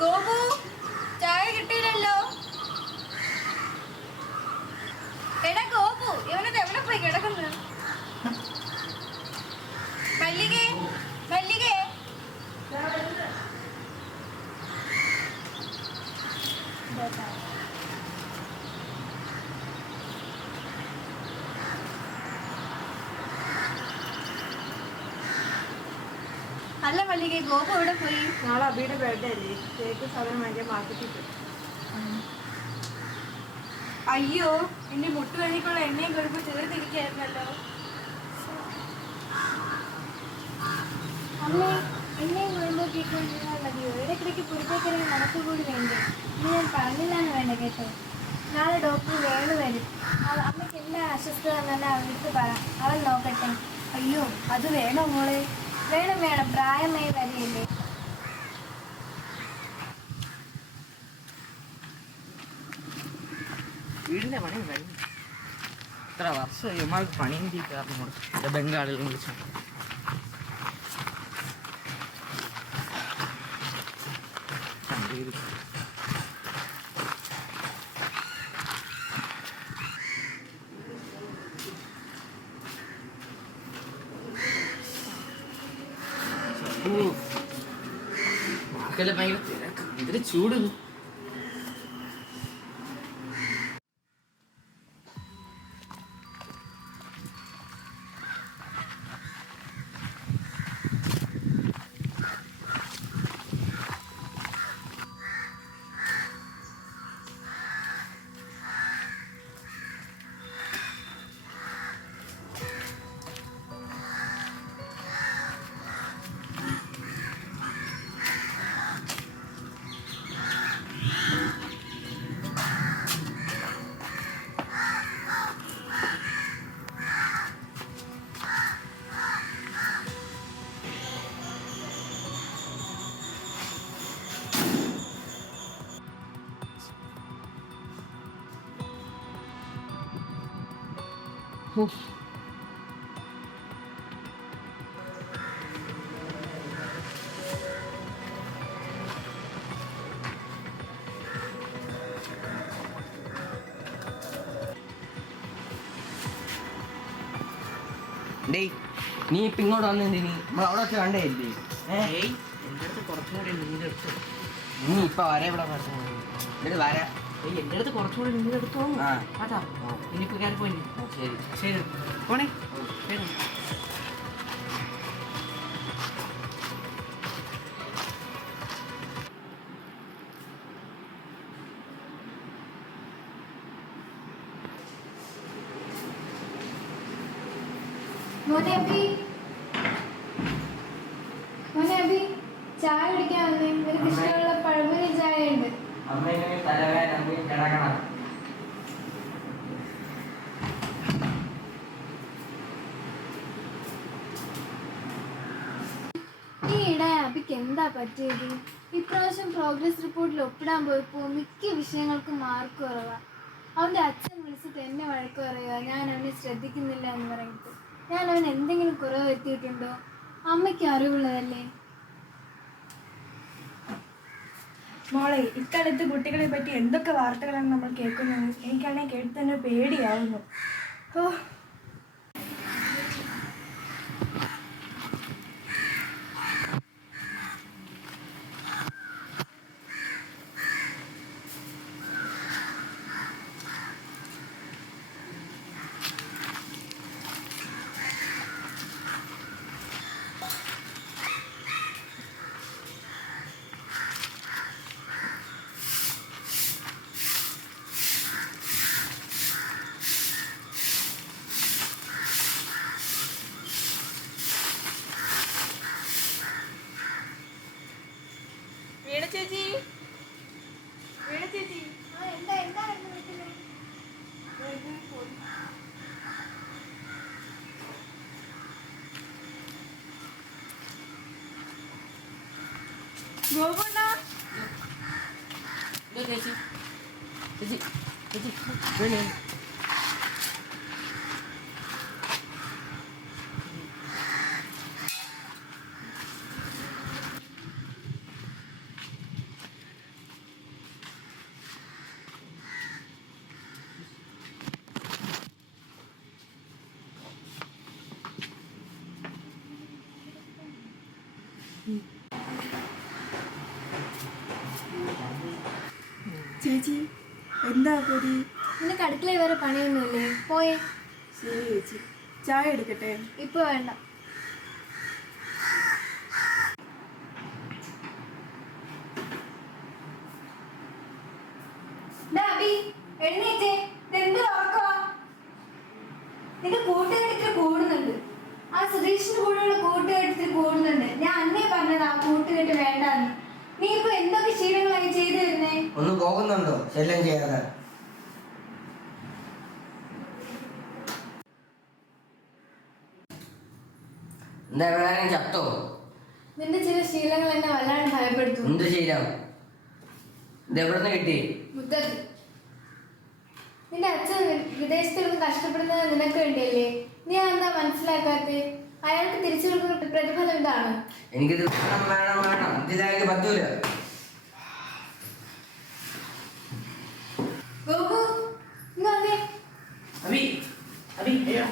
ഗോപു, ചായ കിട്ടിയില്ലല്ലോ. എടാ ഗോപു, ഇവനത് എവിടെ പോയി കിടക്കുന്നു? മല്ലികേ, മല്ലികേ. അല്ല മല്ലികേ, ഗോപു എവിടെ പോയി? നാളെ അബിയുടെ ബർത്ത്ഡേ അല്ലേ, കേക്ക് സാധനം വാങ്ങിക്കാൻ മാർക്കറ്റിൽ പോയി. അയ്യോ, എന്റെ മുട്ടുവേദനയ്ക്കുള്ള എണ്ണയും കൊഴുപ്പ് തീർത്തിരിക്കായിരുന്നല്ലോ. അമ്മേ, എണ്ണയും കൊഴുമ്പോ കേൾക്കൊണ്ടിരുന്നാൽ മതിയോ? ഇടയ്ക്കിടയ്ക്ക് പുറത്തേക്കിറങ്ങി നടക്കുകൂടി വേണ്ടേ? ഇനി ഞാൻ പറഞ്ഞില്ലാന്ന് വേണ്ട കേട്ടോ. നാളെ ഡോക്ടർ വേണു വരും. അമ്മയ്ക്ക് എന്താ അസ്വസ്ഥത എന്നല്ല അവൾക്ക് പറ, അവൻ നോക്കട്ടെ. അയ്യോ, അത് വേണോ മോളെ? വേണം വേണം, പ്രായമായി വരെയല്ലേ. വീടിന്റെ പണി കഴിഞ്ഞു. ഇത്ര വർഷമായി ഉമ്മാൾക്ക് പണിയും തീർക്കാറുണ്ട്. ബംഗാളിൽ വിളിച്ചു ഭയങ്കര തിരക്ക്. എന്തൊരു ചൂട്. നീ ഇപ്പൊ ഇങ്ങോട്ട് വന്നെന്തിനി? നമ്മൾ അവിടെ വെച്ച് കണ്ടേ ഇല്ലേ? എൻ്റെ അടുത്ത് കുറച്ചും കൂടി നിന്റെ അടുത്ത് നീ ഇപ്പൊ വരെ ഇവിടെ എന്നിട്ട് വരാ. എൻ്റെ അടുത്ത് കുറച്ചും കൂടി നിന്റെ അടുത്ത് തോന്നും. അതാ ഇനിയിപ്പോ കയറി പോയി. ശരി ശരി പോണേ. ശരി. മോനെ അബി, ചായ കുടിക്കാൻ വന്നേ. നിനക്ക് ഇഷ്ടമുള്ള പഴമ്പൊരി ചായ ഉണ്ട്. അമ്മ തലവേദന കിടക്കണം. ഈ ഇടെ അബിക്ക് എന്താ പറ്റിയത്? ഇപ്രാവശ്യം പ്രോഗ്രസ് റിപ്പോർട്ടിൽ ഒപ്പിടാൻ പോയപ്പോൾ മിക്ക വിഷയങ്ങൾക്കും മാർക്ക് കുറവാ. അവൻ്റെ അച്ഛൻ വിളിച്ചിട്ട് എന്നെ വഴക്ക് പറയുക, ഞാൻ അവനെ ശ്രദ്ധിക്കുന്നില്ല എന്ന് പറഞ്ഞിട്ട്. ഞാൻ അവൻ എന്തെങ്കിലും കുറവ് വരുത്തിയിട്ടുണ്ടോ? അമ്മയ്ക്ക് അറിവുള്ളതല്ലേ. മോളെ ഇക്കാലത്ത് കുട്ടികളെ പറ്റി എന്തൊക്കെ വാർത്തകളാണ് നമ്മൾ കേൾക്കുന്നത്. എനിക്കാണെങ്കിൽ കേട്ട് തന്നെ പേടിയാവുന്നു. ഓ വീണ ചേച്ചി, വീണ ചേച്ചി, ഗോപണ്ണ ചേച്ചി ചേച്ചി ചേച്ചി വേണേ ചേച്ചി എന്താ പൊടി? നിനക്ക് അടുക്കളയിൽ വേറെ പണിയൊന്നുമില്ലേ? പോയേ. ശരി ചേച്ചി, ചായ എടുക്കട്ടെ? ഇപ്പൊ വേണ്ട. എഴുന്നേറ്റേ, എന്ത് ഉറക്കമാ? നിന്റെ കൂട്ടുകെട്ടിട്ട് കൂടുന്നുണ്ട്. ആ സുധീഷിന്റെ കൂടെയുള്ള കൂട്ടുകെട്ടിട്ട് കൂടുന്നുണ്ട്. ഞാൻ അന്നേ പറഞ്ഞത് ആ കൂട്ടുകെട്ട് വേണ്ടാന്ന്. നീ ഇപ്പൊ എന്തൊക്കെ ശീലങ്ങളായി ചെയ്തു വരുന്നേ? ഒന്ന് പോകുന്നുണ്ടോ ശല്യം ചെയ്യാതെ? എന്താ എവിടെയാലും ചത്തോ? നിന്റെ ചില ശീലങ്ങൾ എന്നെ വല്ലാണ്ട് ഭയപ്പെടുത്തും. എന്ത് ശീലം? ഇത് എവിടുന്ന് കിട്ടി? മുത്തത്ത്, നിന്റെ അച്ഛൻ വിദേശത്തിലൊന്നും കഷ്ടപ്പെടുന്നത് നിനക്ക് വേണ്ടിയല്ലേ? നീ എന്താ മനസ്സിലാക്കാത്തെ? അയാൾക്ക് തിരിച്ചു കൊടുക്കുന്ന പ്രതിഫലം ഇതാണ്. എനിക്കിത് വേണം വേണം വേണം, ഇതിലേക്ക് പറ്റൂല. ഗോപു, ഇങ്ങ് വന്നേ. അബി അബി അയ്യോ.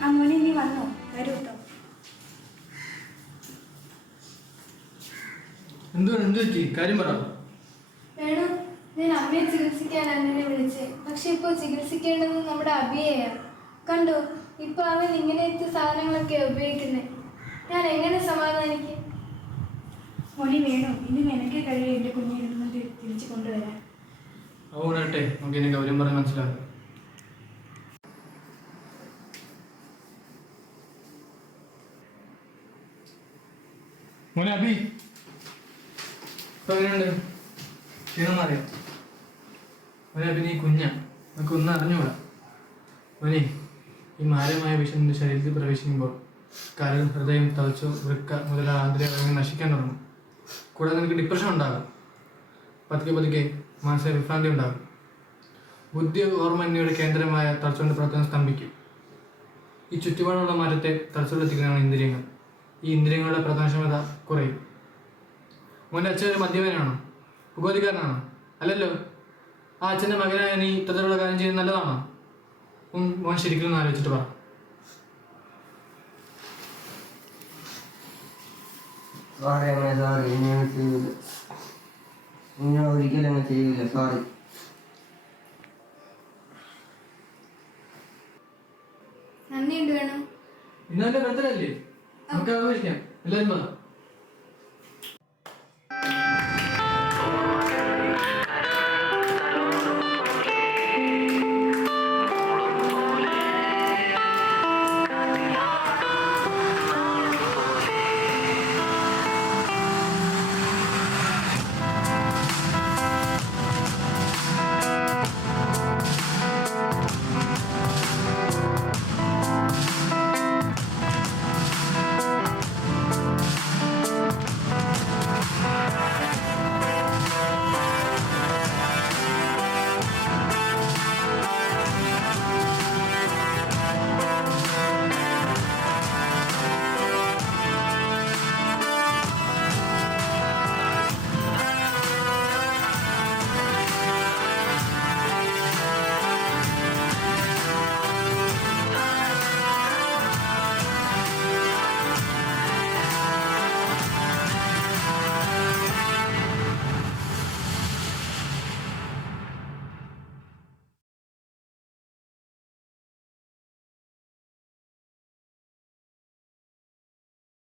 ആ മോനെ, നീ വന്നോ? വരൂ കേട്ടോ. എന്ത് പറ്റി? കാര്യം പറ. വേണു, ഞാൻ അമ്മയെ ചികിത്സിക്കാനാണ് നിന്നെ വിളിച്ചത്. പക്ഷെ ഇപ്പൊ ചികിത്സിക്കേണ്ടത് നമ്മുടെ അഭിയെയാണ്. കണ്ടോ, ഇപ്പൊ അവൻ ഇങ്ങനത്തെ സാധനങ്ങളൊക്കെ ഉപയോഗിക്കുന്നത്. ഞാൻ എങ്ങനെ സമാധാനിക്കും? മോനെ വേണോ, ഇനി നിനക്ക് കഴിയും എൻ്റെ കുഞ്ഞിനെ തിരിച്ചു കൊണ്ടുവരാൻ. അവ ഉണരട്ടെ, നമുക്ക് എന്നെ ഗൗരവം പറഞ്ഞ് മനസ്സിലാക്കാം. മോനെ അബി, ഇപ്പൊ എങ്ങനെയുണ്ട്? ക്ഷീണം മാറിയോ? മോനെ അബി, നീ കുഞ്ഞാ, നമുക്ക് ഒന്നും അറിഞ്ഞൂടാ. മോനെ, ഈ മാരകമായ വിഷം നിന്റെ ശരീരത്തിൽ പ്രവേശിക്കുമ്പോൾ കരൾ, ഹൃദയം, തലച്ചോർ, വൃക്ക മുതലായ ആന്തരിക നശിക്കാൻ തുടങ്ങും. കൂടാതെ നിനക്ക് ഡിപ്രഷൻ ഉണ്ടാകും. പതുക്കെ പതുക്കെ മാനസിക വിഭ്രാന്തി ഉണ്ടാകും. ബുദ്ധി, ഓർമ്മ എന്നിവയുടെ കേന്ദ്രമായ തലച്ചോറിൻ്റെ പ്രവർത്തനം സ്തംഭിക്കും. ഈ ചുറ്റുപാടുള്ള മാറ്റത്തെ തലച്ചോറിലെത്തിക്കുന്നതാണ് ഇന്ദ്രിയങ്ങൾ. ഈ ഇന്ദ്രിയങ്ങളുടെ പ്രധാനക്ഷമത കുറയും. മോൻ്റെ അച്ഛൻ ഒരു മദ്യപനാണോ? പുകവലിക്കാരനാണോ? അല്ലല്ലോ. ആ അച്ഛൻ്റെ മകനായ നീ ഇത്തരത്തിലുള്ള കാര്യം ചെയ്യുന്നത് നല്ലതാണോ? മോൻ ശരിക്കും ഒന്ന് ആലോചിച്ചിട്ട് പറ. സോറി അമ്മ, സോറി. ഇനി ഒരിക്കലും അങ്ങനെ ചെയ്യില്ല. സോറി. നന്ദിയുണ്ട് വേണു. ഇന്നത്തെ ബർത്ത്ഡേ അല്ലേ? നമുക്ക് ആഘോഷിക്കാം. എല്ലാവരും പറ.